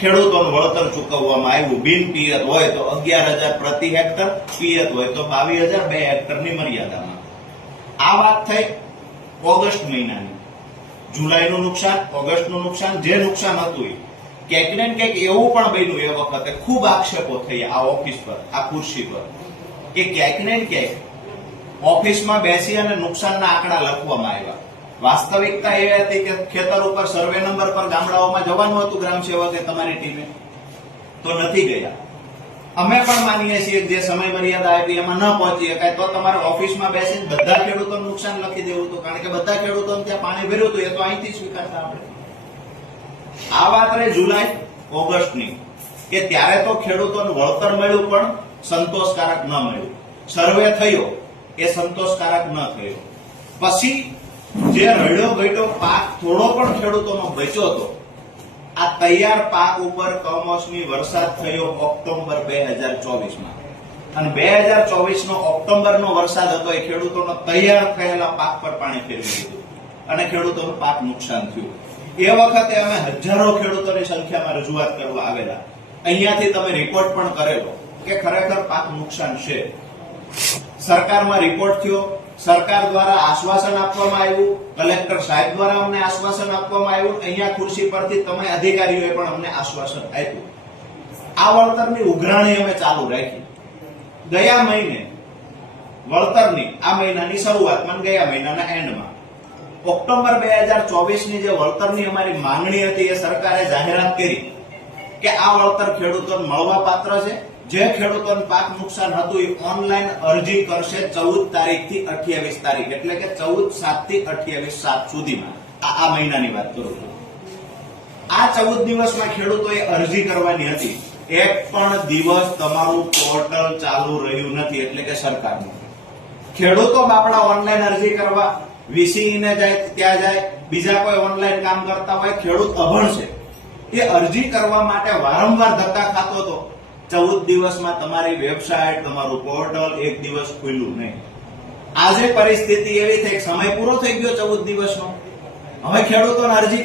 ખેડૂતોનું વળતર ચૂકવવામાં આવ્યું. બિન પિયત હોય તો 11,000 પ્રતિ હેક્ટર, પિયત હોય તો 22,000 2 હેક્ટરની મર્યાદામાં. આ વાત થઈ ઓગસ્ટ મહિનાની. જુલાઈનું નુકસાન, ઓગસ્ટનું નુકસાન, જે નુકસાન હતું ક્યાંક ને ક્યાંક એવું પણ બન્યું એ વખતે ખૂબ આક્ષેપો થઈ આ ઓફિસ પર, આ ખુરશી પર, કે ક્યાંક ને ક્યાંક ઓફિસમાં બેસી અને નુકસાનના આંકડા લખવામાં આવ્યા. વાસ્તવિકતા એ હતી કે ખેતર ઉપર સર્વે નંબર પર ગામડાઓમાં જવાનું હતું ગ્રામ સેવકે તમારી ટીમે, તો નથી ગયા. અમે પણ માનીએ છીએ કે જે સમય મર્યાદા આપી એમાં ન પહોંચી શકાય તો તમારે ઓફિસમાં બેસીને બધા ખેડૂતોનું નુકસાન લખી દેવું હતું, કારણ કે બધા ખેડૂતોને ત્યાં પાણી ભર્યું હતું, એ તો અહીંથી સ્વીકારતા આપણે. આ વાત રહી જુલાઈ ઓગસ્ટની, કે ત્યારે તો ખેડૂતોને વળતર મળ્યું પણ સંતોષકારક ન મળ્યું. સર્વે થયો એ સંતોષકારક ન થયો. પછી જે રડ્યો બેઠો પાક થોડો પણ ખેડૂતોનો બચ્યો હતો, આ તૈયાર પાક ઉપર કમોસમી વરસાદ થયો ઓક્ટોબર 2024માં, અને 2024 નો ઓક્ટોબરનો વરસાદ હતો એ ખેડૂતોનો તૈયાર થયેલા પાક પર પાણી ફેરવી દીધું અને ખેડૂતોનું પાક નુકસાન થયું. એ વખતે અમે હજારો ખેડૂતોની સંખ્યામાં રજૂઆત કરવા આવેલા. અહીંયાથી તમે રિપોર્ટ પણ કરેલો કે ખરેખર પાક નુકસાન છે. સરકારમાં રિપોર્ટ થયો, સરકાર દ્વારા આશ્વાસન આપવામાં આવ્યું, કલેક્ટર સાહેબ દ્વારા અમને આશ્વાસન આપવામાં આવ્યું, અહીંયા ખુરશી પરથી તમે અધિકારીઓએ પણ અમને આશ્વાસન આપ્યું. આ વળતરની ઉઘરાણી અમે ચાલુ રાખી. ગયા મહિને વળતરની, આ મહિનાની શરૂઆતમાં, ગયા મહિનાના એન્ડમાં, ઓક્ટોબર 2024ની જે વળતરની અમારી માંગણી હતી એ સરકારે જાહેરાત કરી કે આ વળતર ખેડૂતોને મળવા પાત્ર છે. જે ખેડૂતોને પાક નુકસાન હતું એ ઓનલાઈન અરજી કરશે 14 તારીખથી 28 તારીખ, એટલે કે 14/7 થી 28/7 સુધીમાં. આ મહિનાની વાત કરું છું. આ 14 દિવસમાં ખેડૂતોએ અરજી કરવાની હતી. એક પણ દિવસ તમારું પોર્ટલ ચાલુ રહ્યું નથી, એટલે કે સરકારનું. ખેડૂતો બાપડા ઓનલાઈન અરજી કરવા વીસી ને જાય ત્યાં જાય, બીજા કોઈ ઓનલાઈન કામ કરતા હોય, ખેડૂત અભણ છે, એ અરજી કરવા માટે વારંવાર ધક્કા ખાતો હતો. 14 દિવસમાં તમારી વેબસાઇટ, તમારું પોર્ટલ એક દિવસ ખુલ્યું નહીં. આજે પરિસ્થિતિ એવી થઈ, સમય પૂરો થઈ ગયો 14 દિવસનો. હવે ખેડૂતોને અરજી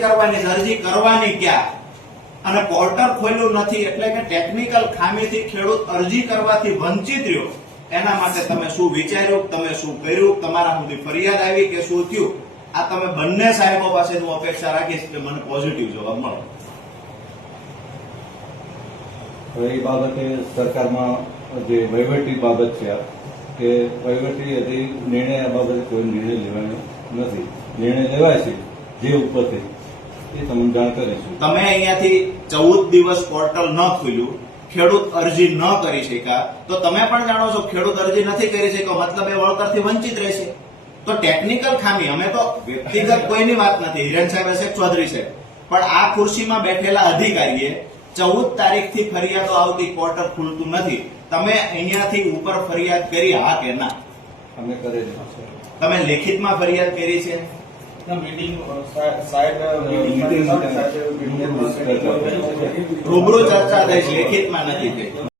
કરવાની ક્યાં? અને પોર્ટલ ખોલ્યું નથી, એટલે કે ટેકનિકલ ખામીથી ખેડૂત અરજી કરવાથી વંચિત રહ્યો. એના માટે તમે શું વિચાર્યું, તમે શું કર્યું, તમારા સુધી ફરિયાદ આવી કે શું થયું? આ તમે બંને સાહેબો પાસે હું અપેક્ષા રાખીશ કે મને પોઝિટિવ જવાબ મળે. હવે એ બાબતે સરકારમાં જે વહીવટી બાબત છે કે વહીવટી હજી નિર્ણય આ બાબતે કોઈ નિર્ણય લેવાનો નથી. નિર્ણય લેવાય છે જે ઉપરથી એ તમને જાણ કરીશું. તમે અહીંયાથી 14 દિવસ પોર્ટલ ન ખુલ્યું, ખેડૂત અરજી ન કરી શક્યા, તો તમે પણ જાણો છો ખેડૂત અરજી નથી કરી શક્યો મતલબ એ વળતરથી વંચિત રહેશે. તો ટેકનિકલ ખામી, અમે તો વ્યક્તિગત કોઈની વાત નથી, હિરેન સાહેબ હશે, ચૌધરી સાહેબ, પણ આ ખુરશીમાં બેઠેલા અધિકારીએ 14 તારીખથી ફરિયાદો આવતી, પોર્ટલ ખુલતું નથી. તમે અહીંયાથી ઉપર ફરિયાદ કરી, હા કે ના? અમે કરેલી. તમે લેખિતમાં ફરિયાદ કરી છે? રૂબરૂ ચર્ચા થઈ, લેખિતમાં નથી થઈ.